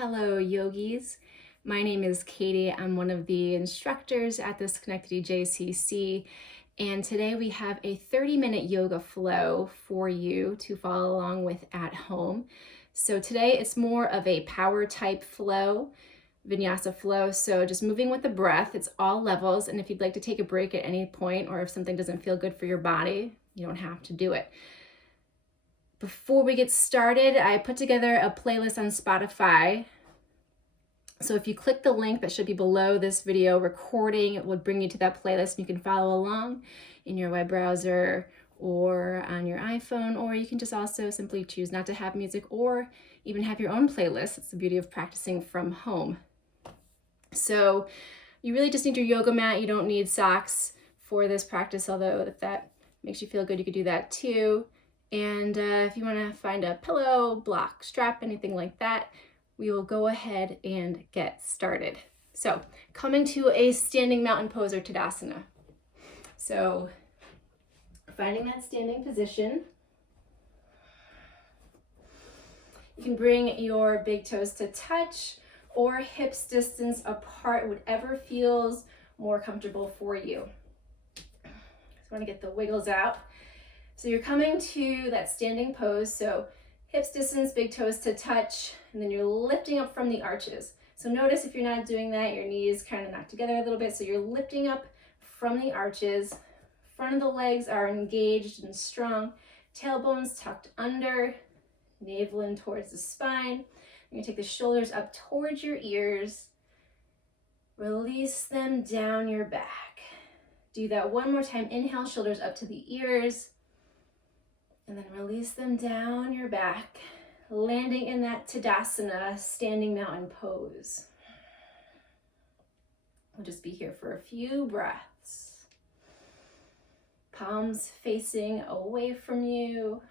Hello, yogis. My name is Katie. I'm one of the instructors at this Schenectady JCC, and today we have a 30-minute yoga flow for you to follow along with at home. So today it's more of a power type flow, Vinyasa Flow, so just moving with the breath. It's all levels, and if you'd like to take a break at any point or if something doesn't feel good for your body, you don't have to do it. Before we get started, I put together a playlist on Spotify. So if you click the link that should be below this video recording, it will bring you to that playlist. You can follow along in your web browser or on your iPhone, or you can just also simply choose not to have music or even have your own playlist. It's the beauty of practicing from home. So you really just need your yoga mat. You don't need socks for this practice, although if that makes you feel good, you could do that too. And if you want to find a pillow, block, strap, anything like that, we will go ahead and get started. So coming to a standing mountain pose or Tadasana. So finding that standing position. You can bring your big toes to touch or hips distance apart, whatever feels more comfortable for you. Just want to get the wiggles out. So you're coming to that standing pose, so hips distance, big toes to touch, and then you're lifting up from the arches. So notice if you're not doing that, your knees kind of knock together a little bit, so you're lifting up from the arches. Front of the legs are engaged and strong, tailbones tucked under, navel in towards the spine. You're gonna take the shoulders up towards your ears, release them down your back. Do that one more time. Inhale, shoulders up to the ears, and then release them down your back, landing in that Tadasana, standing mountain pose. We'll just be here for a few breaths. Palms facing away from you.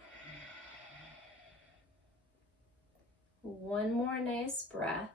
One more nice breath.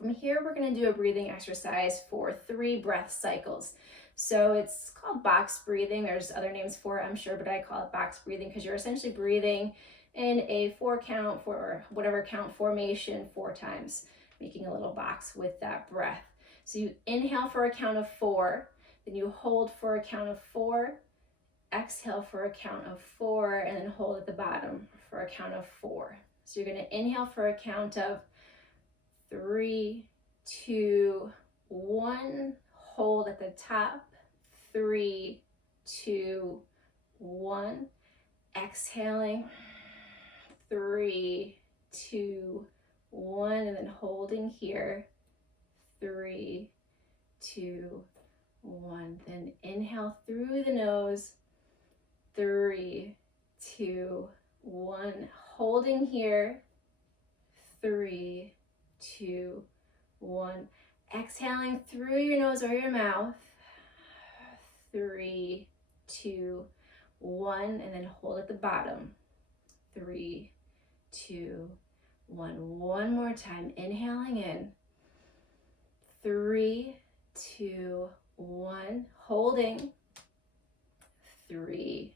From here, we're going to do a breathing exercise for 3 breath cycles. So it's called box breathing. There's other names for it, I'm sure, but I call it box breathing because you're essentially breathing in a 4 count for whatever count formation 4 times, making a little box with that breath. So you inhale for a count of 4, then you hold for a count of 4, exhale for a count of 4, and then hold at the bottom for a count of 4. So you're going to inhale for a count of 3, 2, 1, hold at the top, 3, 2, 1, exhaling, 3, 2, 1, and then holding here, 3, 2, 1, then inhale through the nose, 3, 2, 1, holding here, 3, 2, 1, exhaling through your nose or your mouth, 3, 2, 1, and then hold at the bottom, 3, 2, 1, one more time, inhaling in, 3, 2, 1, holding, 3,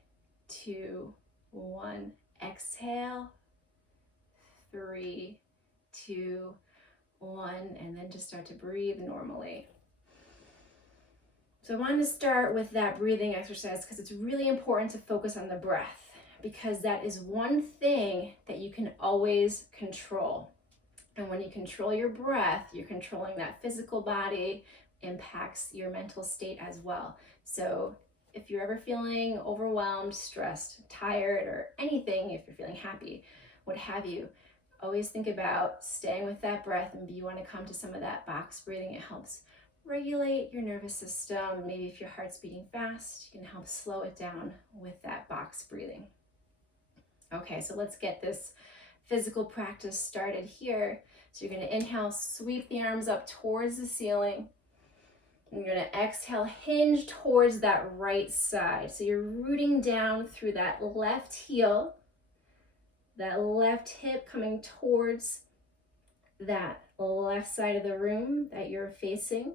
2, 1, exhale, 3, 2, 1, and then just start to breathe normally. So I wanted to start with that breathing exercise because it's really important to focus on the breath, because that is one thing that you can always control. And when you control your breath, you're controlling that physical body, impacts your mental state as well. So if you're ever feeling overwhelmed, stressed, tired, or anything, if you're feeling happy, what have you, always think about staying with that breath, and you want to come to some of that box breathing. It helps regulate your nervous system. Maybe if your heart's beating fast, you can help slow it down with that box breathing. Okay, so let's get this physical practice started here. So you're going to inhale, sweep the arms up towards the ceiling. And you're going to exhale, hinge towards that right side. So you're rooting down through that left heel, that left hip coming towards that left side of the room that you're facing.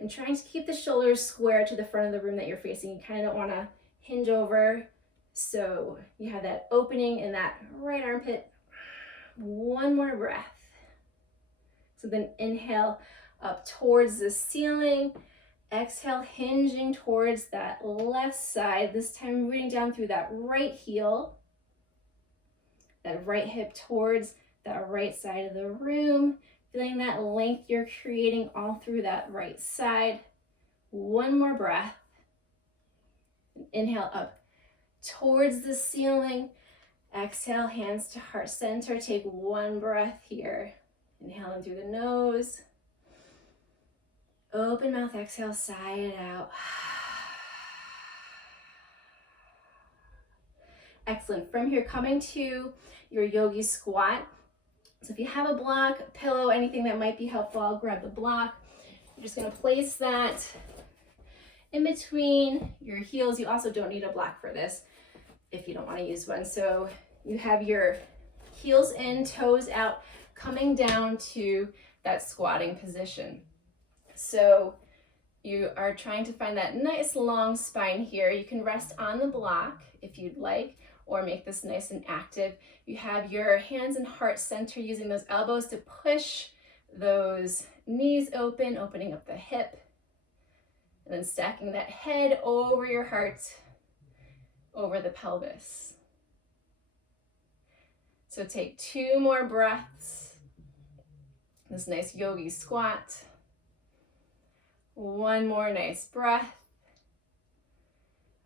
And trying to keep the shoulders square to the front of the room that you're facing. You kind of don't want to Hinge over. So you have that opening in that right armpit. One more breath. So then inhale up towards the ceiling. Exhale, hinging towards that left side. This time rooting down through that right heel. That right hip towards that right side of the room. Feeling that length you're creating all through that right side. One more breath. Inhale up towards the ceiling. Exhale, hands to heart center. Take one breath here. Inhale in through the nose. Open mouth, exhale, sigh it out. Excellent. From here, coming to your yogi squat. So if you have a block, pillow, anything that might be helpful, I'll grab the block. You're just gonna place that in between your heels. You also don't need a block for this if you don't wanna use one. So you have your heels in, toes out, coming down to that squatting position. So you are trying to find that nice long spine here. You can rest on the block if you'd like, or make this nice and active. You have your hands and heart center, using those elbows to push those knees open, opening up the hip, and then stacking that head over your heart, over the pelvis. So take 2 more breaths. This nice yogi squat. One more nice breath.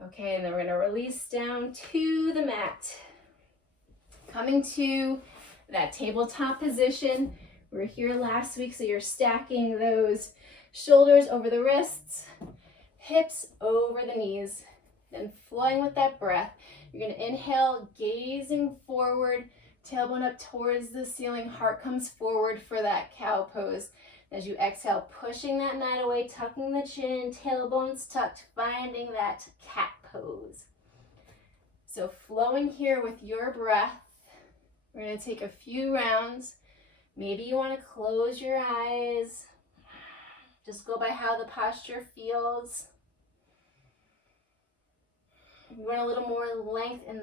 Okay, and then we're gonna release down to the mat. Coming to that tabletop position. We were here last week, so you're stacking those shoulders over the wrists, hips over the knees, then flowing with that breath. You're gonna inhale, gazing forward, tailbone up towards the ceiling, heart comes forward for that cow pose. As you exhale, pushing that mat away, tucking the chin, tailbones tucked, finding that cat pose. So flowing here with your breath, we're going to take a few rounds. Maybe you want to close your eyes. Just go by how the posture feels. You want a little more length in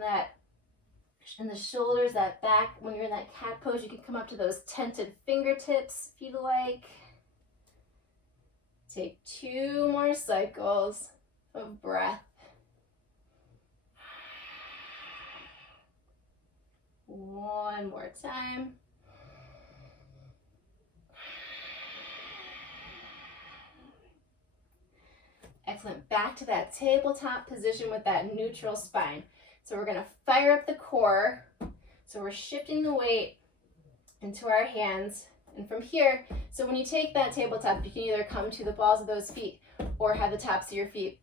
the shoulders, that back. When you're in that cat pose, you can come up to those tented fingertips if you'd like. Take 2 more cycles of breath. One more time. Excellent. Back to that tabletop position with that neutral spine. So we're gonna fire up the core. So we're shifting the weight into our hands. And from here, so when you take that tabletop, you can either come to the balls of those feet or have the tops of your feet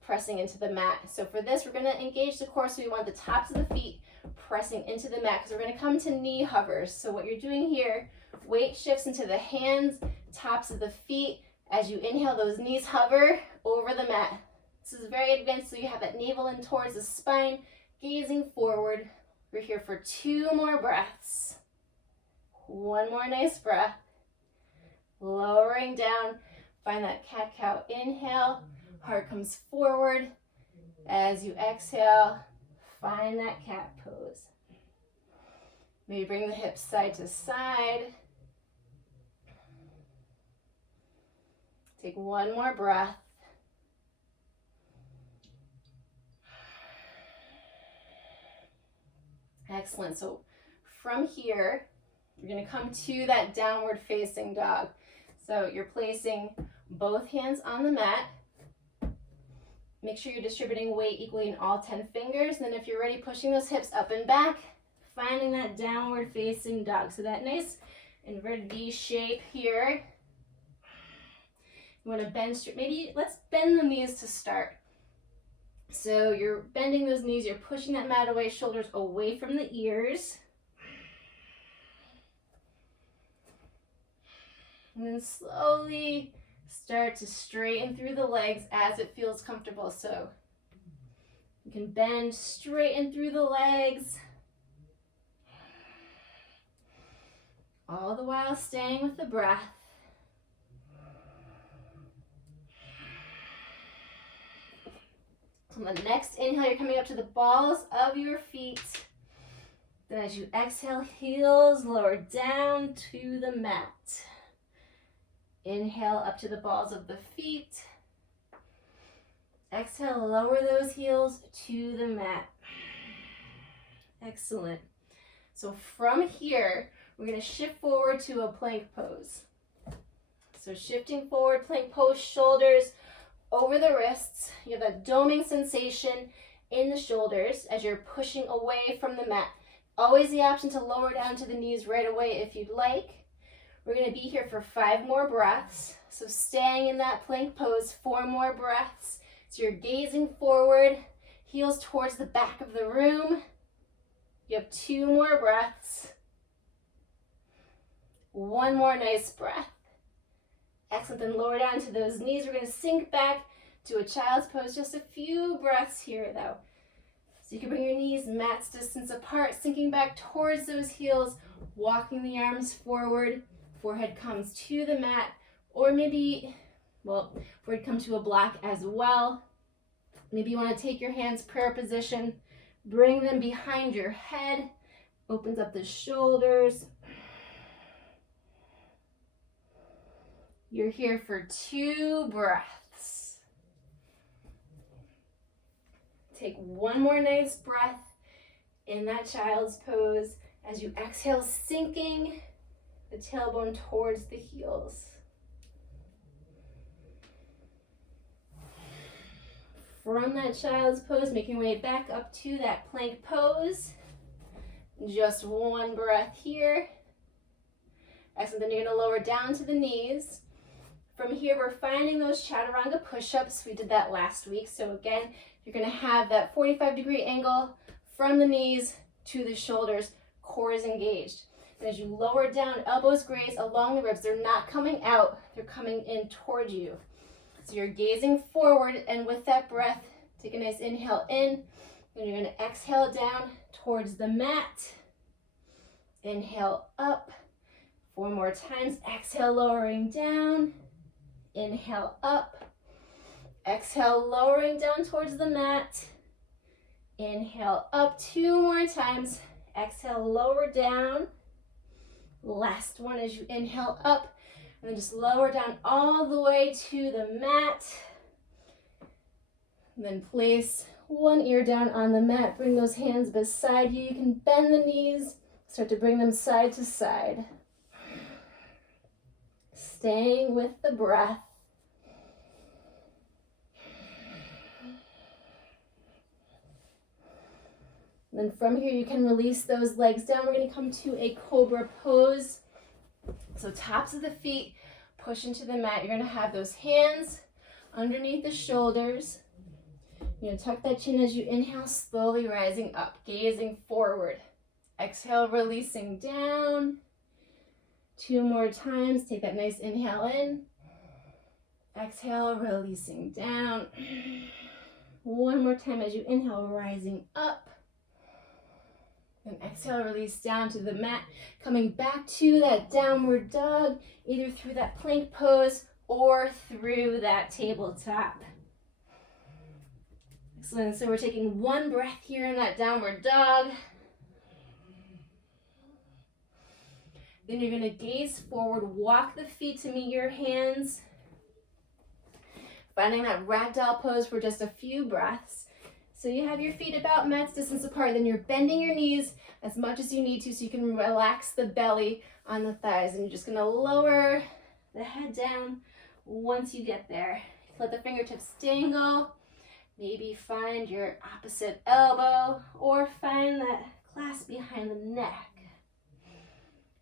pressing into the mat. So for this, we're gonna engage the core. So we want the tops of the feet pressing into the mat, because we're gonna come to knee hovers. So what you're doing here, weight shifts into the hands, tops of the feet. As you inhale, those knees hover over the mat. This is very advanced, so you have that navel in towards the spine, gazing forward. We're here for 2 more breaths. One more nice breath. Lowering down, find that cat-cow inhale. Heart comes forward. As you exhale, find that cat pose. Maybe bring the hips side to side. Take 1 more breath. Excellent. So from here, you're going to come to that downward facing dog. So you're placing both hands on the mat. Make sure you're distributing weight equally in all 10 fingers. And then if you're ready, pushing those hips up and back, finding that downward facing dog. So that nice inverted V shape here. You want to bend straight. Maybe let's bend the knees to start. So you're bending those knees, you're pushing that mat away, shoulders away from the ears. And then slowly start to straighten through the legs as it feels comfortable. So you can bend, straighten through the legs, all the while staying with the breath. On the next inhale, you're coming up to the balls of your feet. Then as you exhale, heels lower down to the mat. Inhale up to the balls of the feet. Exhale, lower those heels to the mat. Excellent. So from here, we're going to shift forward to a plank pose. So shifting forward, plank pose, shoulders over the wrists. You have that doming sensation in the shoulders as you're pushing away from the mat. Always the option to lower down to the knees right away if you'd like. We're going to be here for 5 more breaths. So staying in that plank pose, 4 more breaths. So you're gazing forward, heels towards the back of the room. You have 2 more breaths. 1 more nice breath. Excellent, then lower down to those knees. We're going to sink back to a child's pose. Just a few breaths here though. So you can bring your knees mat's distance apart, sinking back towards those heels, walking the arms forward. Forehead comes to the mat, or maybe, well, forehead come to a block as well. Maybe you want to take your hands prayer position, bring them behind your head, opens up the shoulders. You're here for 2 breaths. Take 1 more nice breath in that child's pose as you exhale, sinking the tailbone towards the heels. From that child's pose, making your way back up to that plank pose. Just 1 breath here. Excellent, then you're going to lower down to the knees. From here, we're finding those chaturanga push-ups. We did that last week. So again, you're going to have that 45-degree angle from the knees to the shoulders. Core is engaged. And as you lower down, elbows graze along the ribs. They're not coming out. They're coming in toward you. So you're gazing forward, and with that breath, take a nice inhale in. Then you're going to exhale down towards the mat. Inhale up. 4 more times. Exhale, lowering down. Inhale up. Exhale, lowering down towards the mat. Inhale up. 2 more times. Exhale, lower down. Last one as you inhale up. And then just lower down all the way to the mat. And then place 1 ear down on the mat. Bring those hands beside you. You can bend the knees. Start to bring them side to side. Staying with the breath. And then from here, you can release those legs down. We're going to come to a cobra pose. So tops of the feet, push into the mat. You're going to have those hands underneath the shoulders. You're going to tuck that chin as you inhale, slowly rising up, gazing forward. Exhale, releasing down. 2 more times. Take that nice inhale in. Exhale, releasing down. 1 more time as you inhale, rising up. And exhale, release down to the mat. Coming back to that downward dog, either through that plank pose or through that tabletop. Excellent. So we're taking 1 breath here in that downward dog. Then you're going to gaze forward, walk the feet to meet your hands. Finding that ragdoll pose for just a few breaths. So you have your feet about mat's distance apart. Then you're bending your knees as much as you need to so you can relax the belly on the thighs. And you're just going to lower the head down once you get there. Let the fingertips dangle. Maybe find your opposite elbow or find that clasp behind the neck.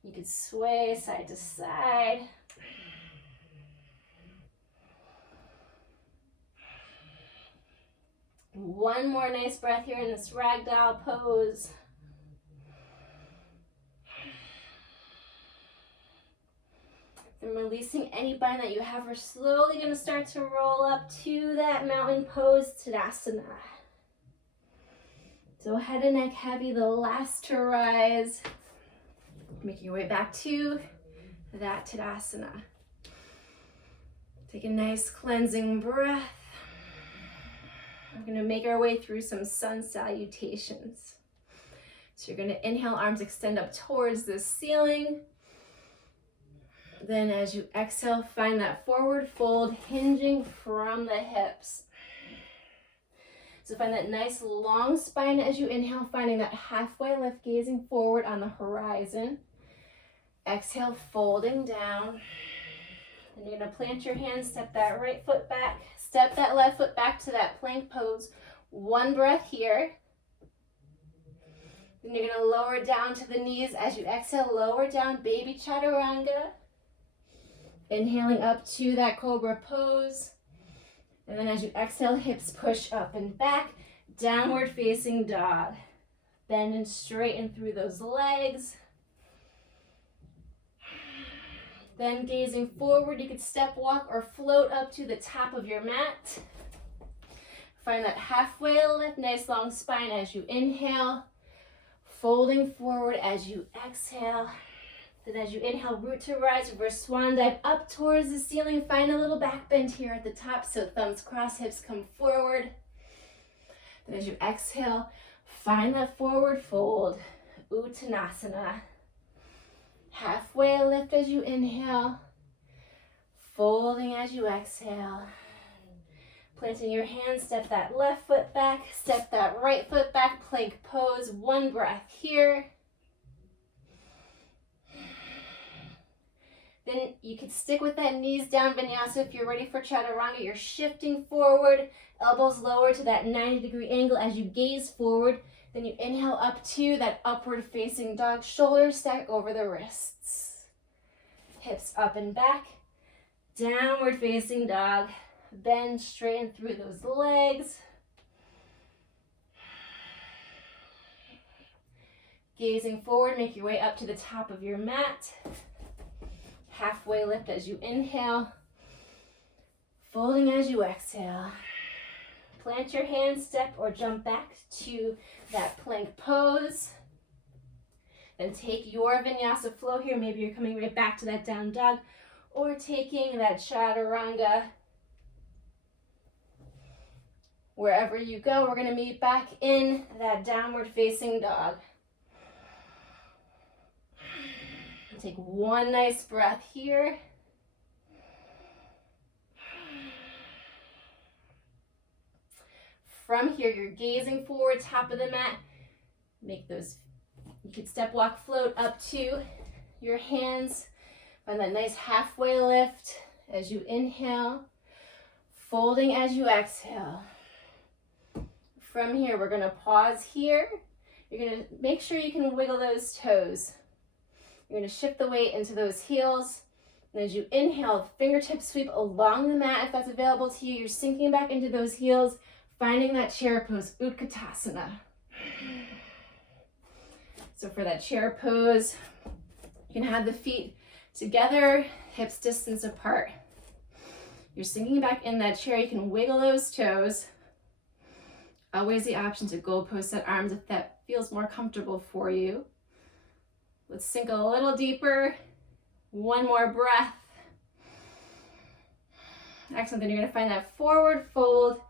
You can sway side to side. One more nice breath here in this ragdoll pose. And releasing any bind that you have, we're slowly going to start to roll up to that mountain pose, Tadasana. So head and neck heavy, the last to rise. Making your way back to that Tadasana. Take a nice cleansing breath. We're gonna make our way through some sun salutations. So you're gonna inhale, arms extend up towards the ceiling. Then as you exhale, find that forward fold, hinging from the hips. So find that nice long spine as you inhale, finding that halfway lift, gazing forward on the horizon. Exhale, folding down. And you're gonna plant your hands, step that right foot back, step that left foot back to that plank pose. One breath here. Then you're gonna lower down to the knees. As you exhale, lower down, baby chaturanga. Inhaling up to that cobra pose. And then as you exhale, hips push up and back, downward facing dog. Bend and straighten through those legs. Then gazing forward, you could step walk or float up to the top of your mat. Find that halfway lift, nice long spine as you inhale. Folding forward as you exhale. Then as you inhale, root to rise, reverse swan dive up towards the ceiling. Find a little back bend here at the top, so thumbs cross, hips come forward. Then as you exhale, find that forward fold, Uttanasana. Halfway lift as you inhale, folding as you exhale. Planting your hands, step that left foot back, step that right foot back, plank pose. One breath here. Then you can stick with that knees down vinyasa if you're ready for chaturanga. You're shifting forward, elbows lower to that 90-degree angle as you gaze forward. Then you inhale up to that upward facing dog, shoulders stack over the wrists. Hips up and back, downward facing dog. Bend, straighten through those legs. Gazing forward, make your way up to the top of your mat. Halfway lift as you inhale, folding as you exhale. Plant your hands, step or jump back to that plank pose. Then take your vinyasa flow here. Maybe you're coming right back to that down dog or taking that chaturanga. Wherever you go, we're going to meet back in that downward facing dog. Take one nice breath here. From here, you're gazing forward, top of the mat. Make those, you could step, walk, float up to your hands. Find that nice halfway lift as you inhale. Folding as you exhale. From here, we're gonna pause here. You're gonna make sure you can wiggle those toes. You're gonna shift the weight into those heels. And as you inhale, fingertips sweep along the mat if that's available to you. You're sinking back into those heels, finding that chair pose, Utkatasana. So for that chair pose, you can have the feet together, hips distance apart. You're sinking back in that chair. You can wiggle those toes. Always the option to goal post that arms if that feels more comfortable for you. Let's sink a little deeper. One more breath. Excellent. Then you're going to find that forward fold,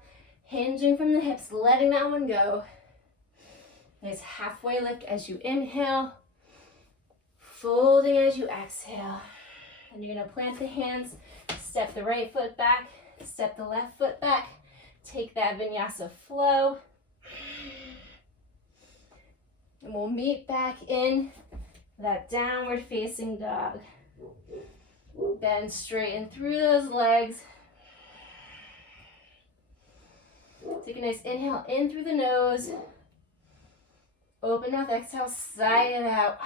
hinging from the hips, letting that one go. Nice halfway lift as you inhale, folding as you exhale. And you're going to plant the hands, step the right foot back, step the left foot back, take that vinyasa flow. And we'll meet back in that downward facing dog. Bend, straighten through those legs. Take a nice inhale in through the nose. Open mouth, exhale, sigh it out.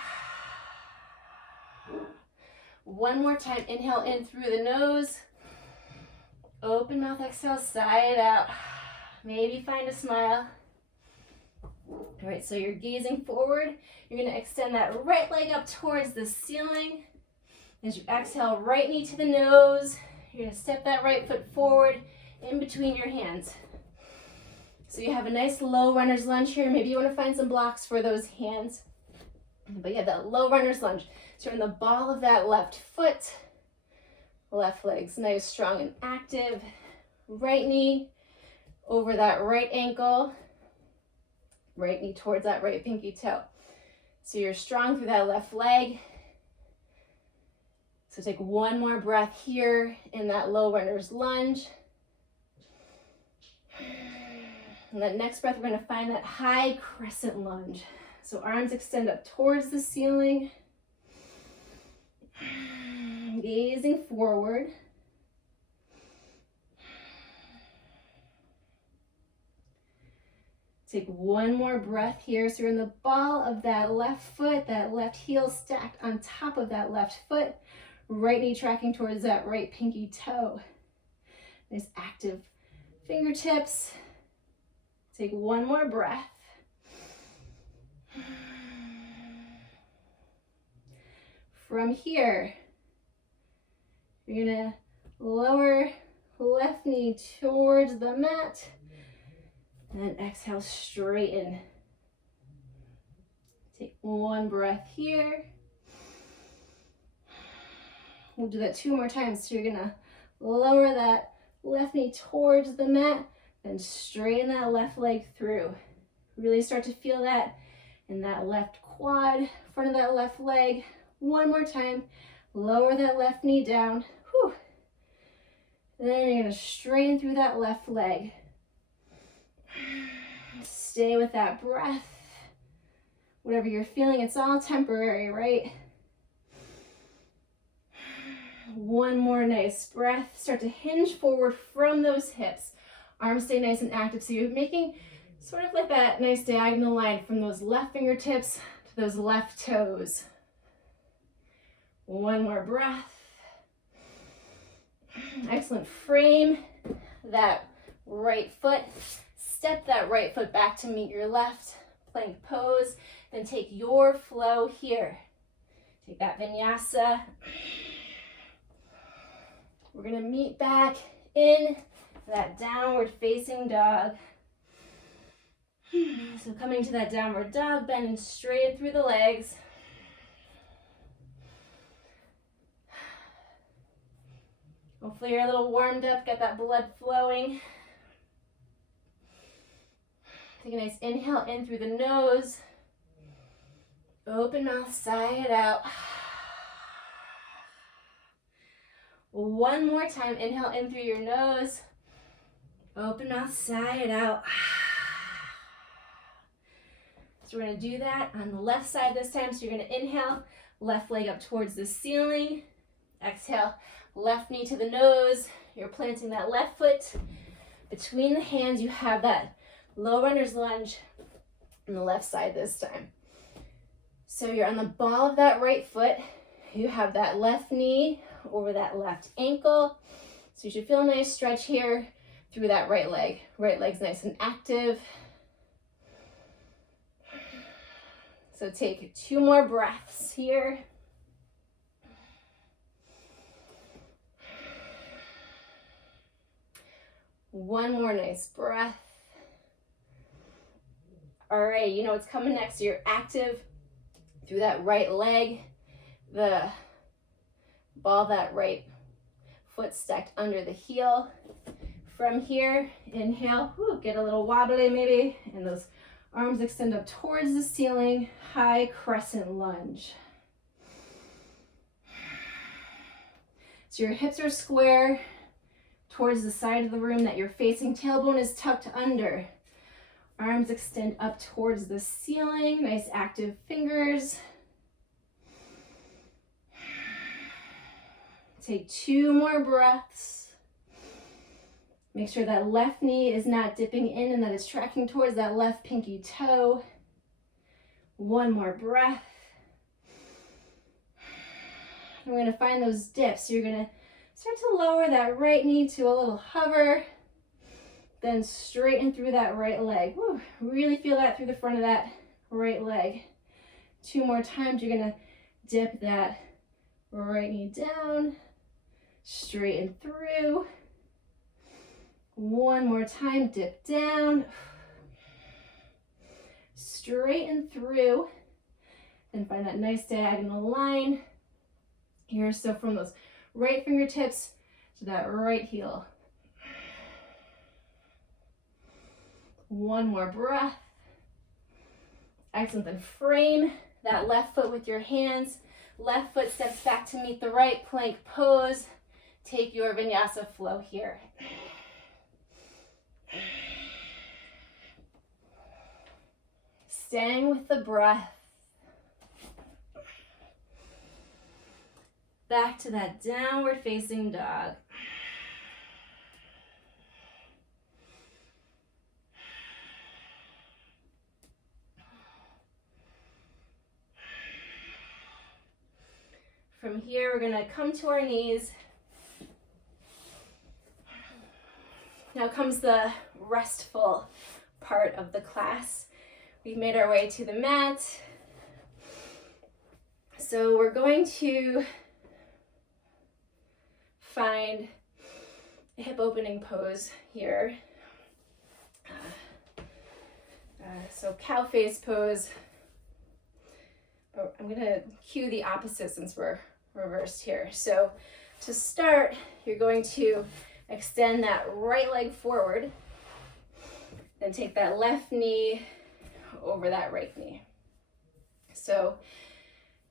One more time, inhale in through the nose. Open mouth, exhale, sigh it out. Maybe find a smile. All right, so you're gazing forward. You're gonna extend that right leg up towards the ceiling. As you exhale, right knee to the nose. You're gonna step that right foot forward in between your hands. So you have a nice low runner's lunge here. Maybe you wanna find some blocks for those hands. But you have that low runner's lunge. So you're in the ball of that left foot. Left leg's nice, strong, and active. Right knee over that right ankle, right knee towards that right pinky toe. So you're strong through that left leg. So take one more breath here in that low runner's lunge. And that next breath, we're going to find that high crescent lunge. So arms extend up towards the ceiling, gazing forward. Take one more breath here. So you're in the ball of that left foot, that left heel stacked on top of that left foot, right knee tracking towards that right pinky toe. Nice active fingertips. Take one more breath. From here, you're gonna lower left knee towards the mat and exhale, straighten. Take one breath here. We'll do that 2 more times. So you're gonna lower that left knee towards the mat, then straighten that left leg through. Really start to feel that in that left quad, front of that left leg. One more time, lower that left knee down. Whew. Then you're gonna straighten through that left leg. Stay with that breath. Whatever you're feeling, it's all temporary, right? One more nice breath. Start to hinge forward from those hips. Arms stay nice and active. So you're making sort of like that nice diagonal line from those left fingertips to those left toes. One more breath. Excellent. Frame that right foot. Step that right foot back to meet your left. Plank pose. Then take your flow here. Take that vinyasa. We're going to meet back in that downward facing dog. So coming to that downward dog, bending straight through the legs. Hopefully you're a little warmed up, got that blood flowing. Take a nice inhale in through the nose. Open mouth, sigh it out. One more time, inhale in through your nose. Open mouth, sigh it out. So we're going to do that on the left side this time. So you're going to inhale, left leg up towards the ceiling. Exhale, left knee to the nose. You're planting that left foot between the hands. You have that low runner's lunge on the left side this time. So you're on the ball of that right foot. You have that left knee over that left ankle. So you should feel a nice stretch here through that right leg. Right leg's nice and active. So take 2 more breaths here. One more nice breath. All right, you know what's coming next. You're active through that right leg. The ball of that right foot stacked under the heel. From here, inhale, get a little wobbly maybe, and those arms extend up towards the ceiling, high crescent lunge. So your hips are square towards the side of the room that you're facing. Tailbone is tucked under. Arms extend up towards the ceiling. Nice active fingers. Take 2 more breaths. Make sure that left knee is not dipping in and that it's tracking towards that left pinky toe. 1 more breath. And we're going to find those dips. So you're going to start to lower that right knee to a little hover. Then straighten through that right leg. Woo, really feel that through the front of that right leg. 2 more times. You're going to dip that right knee down. Straighten through. 1 more time, dip down. Straighten through. And find that nice diagonal line here. So from those right fingertips to that right heel. One more breath. Excellent. Then frame that left foot with your hands. Left foot steps back to meet the right, plank pose. Take your Vinyasa flow here. Staying with the breath. Back to that downward facing dog. From here, we're gonna come to our knees. Now comes the restful part of the class. We've made our way to the mat. So we're going to find a hip opening pose here. So cow face pose. But I'm gonna cue the opposite since we're reversed here. So to start, you're going to extend that right leg forward, then take that left knee over that right knee. So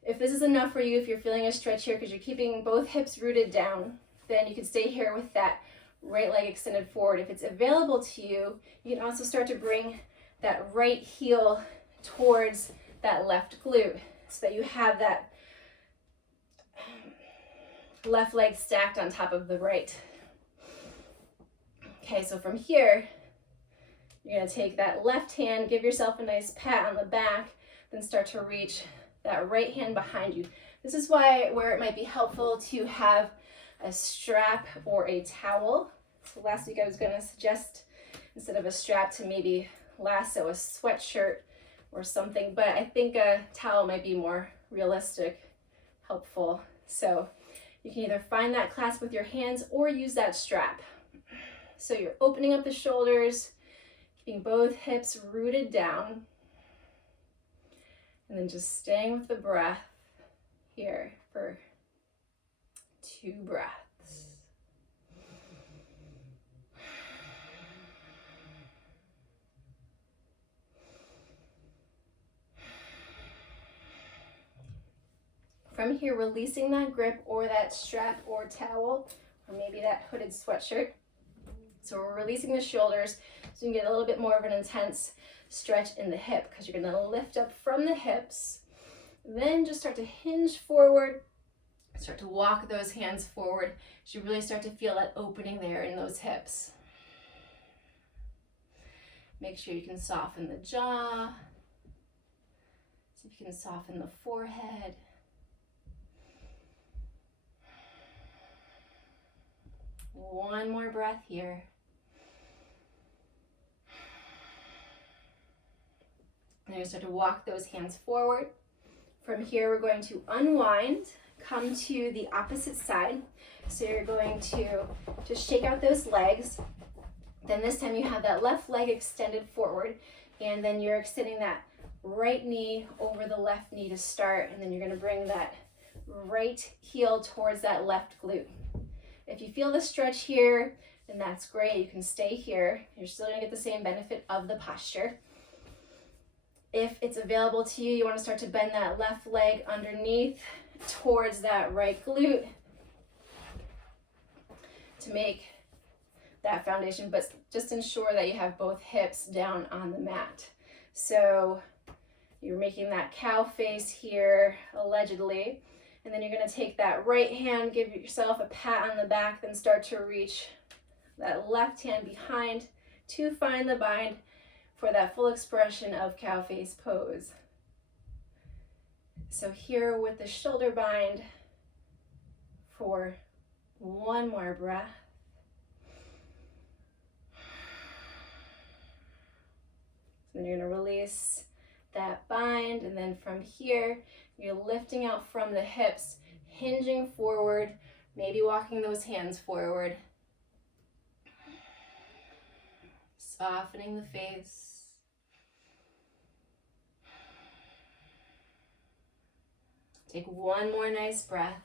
if this is enough for you, if you're feeling a stretch here because you're keeping both hips rooted down, then you can stay here with that right leg extended forward. If it's available to you, you can also start to bring that right heel towards that left glute so that you have that left leg stacked on top of the right. Okay, so from here, you're gonna take that left hand, give yourself a nice pat on the back, then start to reach that right hand behind you. This is where it might be helpful to have a strap or a towel. So last week I was gonna suggest instead of a strap to maybe lasso a sweatshirt or something, but I think a towel might be more realistic, helpful. So you can either find that clasp with your hands or use that strap. So you're opening up the shoulders, keeping both hips rooted down, and then just staying with the breath here for 2 breaths. From here, releasing that grip or that strap or towel, or maybe that hooded sweatshirt. So we're releasing the shoulders so you can get a little bit more of an intense stretch in the hip because you're gonna lift up from the hips, then just start to hinge forward, start to walk those hands forward so you really start to feel that opening there in those hips. Make sure you can soften the jaw, see if you can soften the forehead. One more breath here. And you're going to start to walk those hands forward. From here, we're going to unwind, come to the opposite side. So you're going to just shake out those legs. Then this time you have that left leg extended forward, and then you're extending that right knee over the left knee to start, and then you're going to bring that right heel towards that left glute. If you feel the stretch here, then that's great. You can stay here. You're still going to get the same benefit of the posture. If it's available to you, you want to start to bend that left leg underneath towards that right glute to make that foundation, but just ensure that you have both hips down on the mat. So you're making that cow face here, allegedly, and then you're going to take that right hand, give yourself a pat on the back, then start to reach that left hand behind to find the bind for that full expression of cow face pose. So here with the shoulder bind for one more breath. Then you're going to release that bind, and then from here, you're lifting out from the hips, hinging forward, maybe walking those hands forward. Softening the face. Take one more nice breath.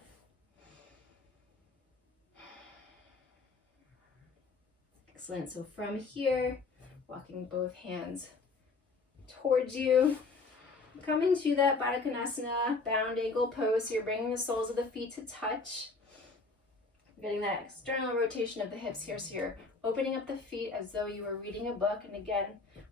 Excellent. So from here, Walking both hands towards you. Coming to that Baddha Konasana, bound ankle pose. So you're bringing the soles of the feet to touch. Getting that external rotation of the hips here. So you're opening up the feet as though you were reading a book. And again,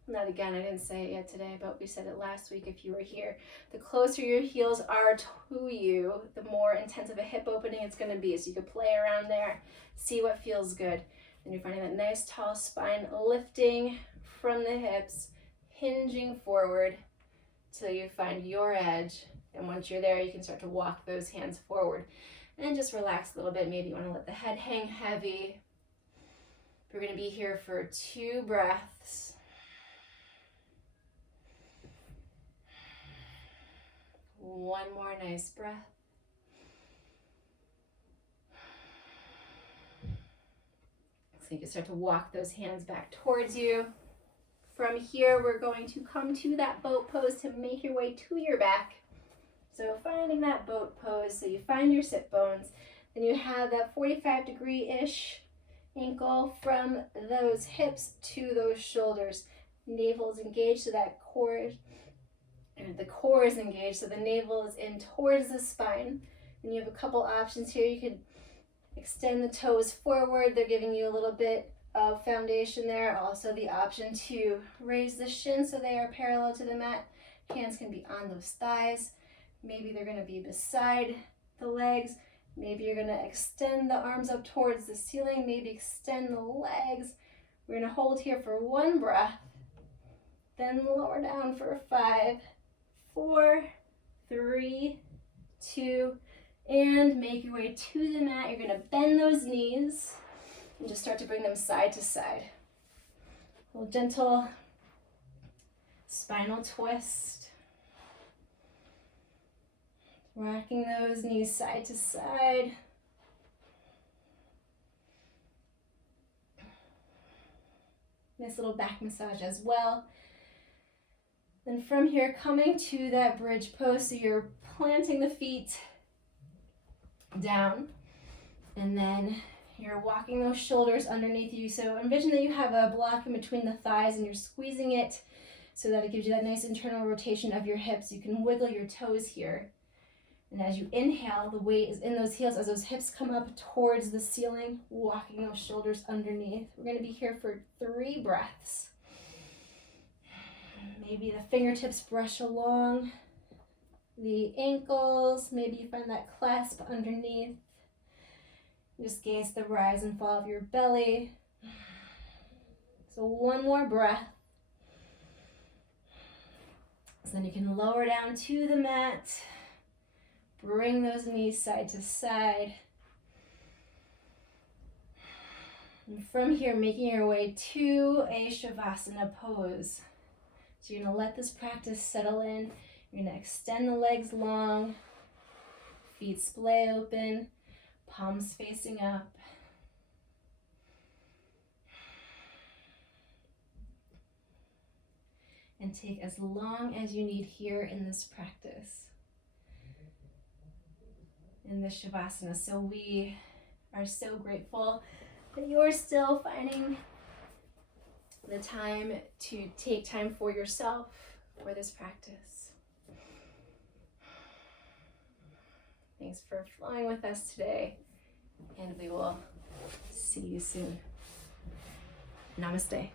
not again, I didn't say it yet today, but we said it last week if you were here. The closer your heels are to you, the more intense of a hip opening it's going to be. So you can play around there, see what feels good. And you're finding that nice tall spine lifting from the hips, hinging forward till you find your edge. And once you're there, you can start to walk those hands forward. And just relax a little bit. Maybe you want to let the head hang heavy. We're going to be here for 2 breaths. One more nice breath. So you can start to walk those hands back towards you. From here, we're going to come to that boat pose to make your way to your back. So finding that boat pose, so you find your sit bones, then you have that 45-degree-ish ankle from those hips to those shoulders. Navel is engaged, so that core, and the core is engaged, so the navel is in towards the spine. And you have a couple options here. You could extend the toes forward. They're giving you a little bit of foundation there. Also the option to raise the shins so they are parallel to the mat. Hands can be on those thighs. Maybe they're going to be beside the legs. Maybe you're going to extend the arms up towards the ceiling. Maybe extend the legs. We're going to hold here for 1 breath. Then lower down for 5, 4, 3, 2, and make your way to the mat. You're going to bend those knees and just start to bring them side to side. A little gentle spinal twist. Rocking those knees side to side. Nice little back massage as well. Then from here, coming to that bridge pose, so you're planting the feet down, and then you're walking those shoulders underneath you. So envision that you have a block in between the thighs and you're squeezing it so that it gives you that nice internal rotation of your hips. You can wiggle your toes here. And as you inhale, the weight is in those heels as those hips come up towards the ceiling, walking those shoulders underneath. We're going to be here for 3 breaths. Maybe the fingertips brush along the ankles. Maybe you find that clasp underneath. Just gaze the rise and fall of your belly. So 1 more breath. So then you can lower down to the mat. Bring those knees side to side. And from here, making your way to a Shavasana pose. So you're going to let this practice settle in. You're going to extend the legs long, feet splay open, palms facing up. And take as long as you need here in this practice, in the Shavasana. So we are so grateful that you're still finding the time to take time for yourself for this practice. Thanks for flowing with us today, and we will see you soon. Namaste.